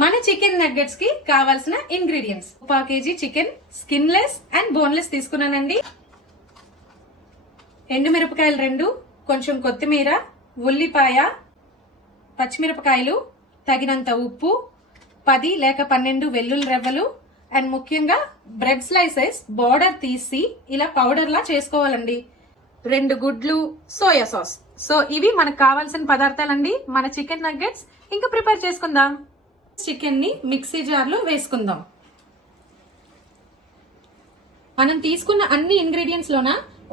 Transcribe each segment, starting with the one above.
మన chicken nuggets కి కావాల్సిన ingredients 1 kg chicken skinless and boneless తీసుకున్నానండి. ఎండుమిరపకాయలు 2, కొంచెం కొత్తిమీర, ఉల్లిపాయ, పచ్చిమిరపకాయలు, తగినంత ఉప్పు, 10 లేక 12 వెల్లుల్లి రెవ్వలు అండ్ ముఖ్యంగా బ్రెడ్ స్లైసెస్ బోర్డర్ తీసి ఇలా పౌడర్ లా చేసుకోవాలండి. 2 గుడ్లు, సోయా సాస్. సో ఇవి మనకు కావాల్సిన పదార్థాలండి మన చికెన్ నగ్గెట్స్. ఇంకా ప్రిపేర్ చేసుకుందాం. చికెన్ ని మిక్సీ జార్ లో వేసుకుందాం. మనం తీసుకున్న అన్ని ఇంగ్రీడియంట్స్ లోన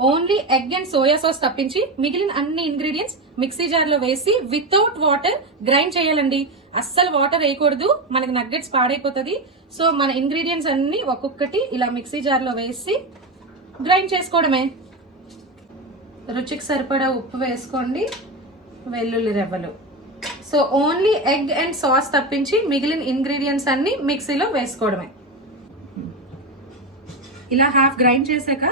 only egg and soya sauce తప్పించి మిగిలిన అన్ని ఇంగ్రీడియంట్స్ మిక్సీ జార్ లో వేసి వితౌట్ వాటర్ గ్రైండ్ చేయాలండి. అస్సలు వాటర్ వేయకూడదు, మనకి నగ్గెట్స్ పాడైపోతుంది. సో మన ఇంగ్రీడియంట్స్ అన్ని ఒక్కొక్కటి ఇలా మిక్సీ జార్ లో వేసి గ్రైండ్ చేసుకోవడమే. రుచికి సరిపడా ఉప్పు వేసుకోండి, వెల్లుల్లి రెవ్వలు. So only egg and sauce తప్పించి మిగిలిన ఇంగ్రీడియంట్స్ అన్ని మిక్సీలో వేసుకోవడమే. ఇలా హాఫ్ గ్రైండ్ చేశాక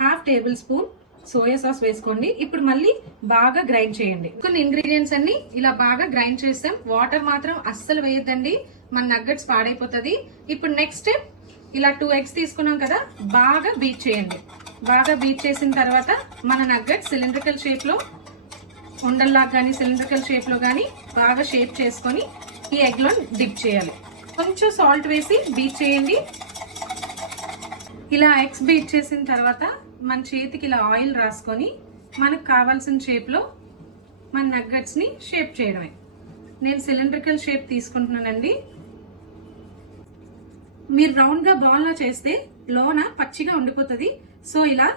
half tablespoon soya sauce వేసుకోండి. ఇప్పుడు మళ్ళీ బాగా గ్రైండ్ చేయండి. కొన్ని ఇంగ్రీడియంట్స్ అన్ని ఇలా బాగా గ్రైండ్ చేసాం. వాటర్ మాత్రం అస్సలు వేయద్దండి, మన నగ్గెట్స్ పాడైపోతుంది. ఇప్పుడు నెక్స్ట్ స్టెప్, ఇలా 2 eggs తీసుకున్నాం కదా, బాగా బీట్ చేయండి. బాగా బీట్ చేసిన తర్వాత మన నగ్గెట్ సిలిండ్రికల్ షేప్ లో ఉండల్లా కానీ సిలిండ్రికల్ షేప్ లో కానీ బాగా షేప్ చేసుకొని ఈ ఎగ్ లో డిప్ చేయాలి. కొంచెం సాల్ట్ వేసి బీట్ చేయండి. ఇలా ఎగ్స్ బీట్ చేసిన తర్వాత మన చేతికి ఇలా ఆయిల్ రాసుకొని మనకు కావాల్సిన షేప్ లో మన నగ్గెట్స్ ని షేప్ చేయడమే. నేను సిలిండ్రికల్ షేప్ తీసుకుంటున్నానండి. మీరు రౌండ్ గా బాల్ లా చేస్తే లోన పచ్చిగా ఉండిపోతుంది. సో ఇలా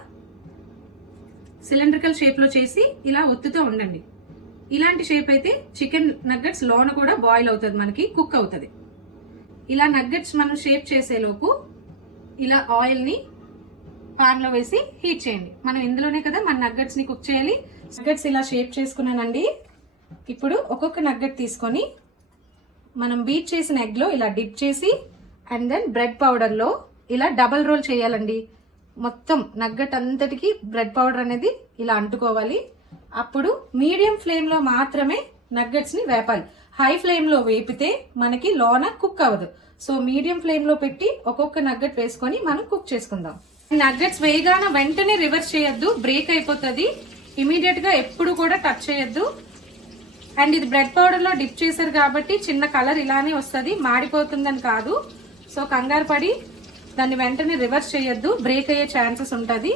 సిలిండ్రికల్ షేప్ లో చేసి ఇలా ఒత్తుతో ఉండండి. ఇలాంటి షేప్ అయితే చికెన్ నగ్గెట్స్ లోన కూడా బాయిల్ అవుతుంది, మనకి కుక్ అవుతుంది. ఇలా నగ్గెట్స్ మనం షేప్ చేసేలోపు ఇలా ఆయిల్ ని పాన్ లో వేసి హీట్ చేయండి. మనం ఇందులోనే కదా మన నగ్గెట్స్ ని కుక్ చేయాలి. నగ్గెట్స్ ఇలా షేప్ చేసుకున్నానండి. ఇప్పుడు ఒక్కొక్క నగ్గెట్ తీసుకొని మనం బీట్ చేసిన ఎగ్ లో ఇలా డిప్ చేసి అండ్ దెన్ బ్రెడ్ పౌడర్ లో ఇలా డబల్ రోల్ చేయాలండి. మొత్తం నగ్గెట్ అంతటికి బ్రెడ్ పౌడర్ అనేది ఇలా అంటుకోవాలి. అప్పుడు మీడియం ఫ్లేమ్ లో మాత్రమే నగ్గెట్స్ ని వేపాలి. హై ఫ్లేమ్ లో వేపితే మనకి లోన కుక్ అవ్వదు. సో మీడియం ఫ్లేమ్ లో పెట్టి ఒక్కొక్క నగ్గెట్ వేసుకొని మనం కుక్ చేసుకుందాం. నగ్గెట్స్ వేయగానే వెంటనే రివర్స్ చేయొద్దు, బ్రేక్ అయిపోతుంది. ఇమీడియట్ గా ఎప్పుడు కూడా టచ్ చేయొద్దు. అండ్ ఇది బ్రెడ్ పౌడర్ లో డిప్ చేశారు కాబట్టి చిన్న కలర్ ఇలానే వస్తుంది, మాడిపోతుందని కాదు. సో కంగారు పడి దాన్ని వెంటనే రివర్స్ చేయొద్దు, బ్రేక్ అయ్యే ఛాన్సెస్ ఉంటుంది.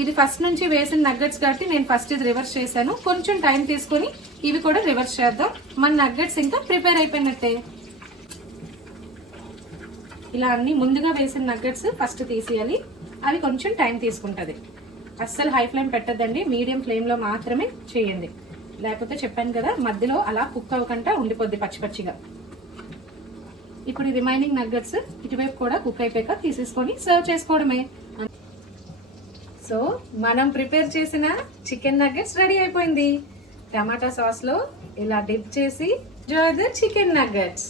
ఇది ఫస్ట్ నుంచి వేసిన నగ్గెట్స్ కాబట్టి నేను ఫస్ట్ ఇది రివర్స్ చేశాను. కొంచెం టైం తీసుకొని ఇవి కూడా రివర్స్ చేద్దాం. మన నగ్గెట్స్ ఇంకా ప్రిపేర్ అయిపోయినట్టే. ఇలా అన్ని ముందుగా వేసిన నగ్గెట్స్ ఫస్ట్ తీసేయాలి. అవి కొంచెం టైం తీసుకుంటది. అస్సలు హై ఫ్లేమ్ పెట్టద్దండి, మీడియం ఫ్లేమ్ లో మాత్రమే చేయండి. లేకపోతే చెప్పాను కదా మధ్యలో అలా కుక్ అవ్వకుండా ఉండిపోద్ది పచ్చి పచ్చిగా. ఇప్పుడు ఈ రిమైనింగ్ నగ్గెట్స్ ఇటువైపు కూడా కుక్ అయిపోయాక తీసేసుకొని సర్వ్ చేసుకోవడమే. సో మనం ప్రిపేర్ చేసిన చికెన్ నగ్గెట్స్ రెడీ అయిపోయింది. టమాటా సాస్ లో ఇలా డిప్ చేసి ఎంజాయ్ ద చికెన్ నగ్గెట్స్.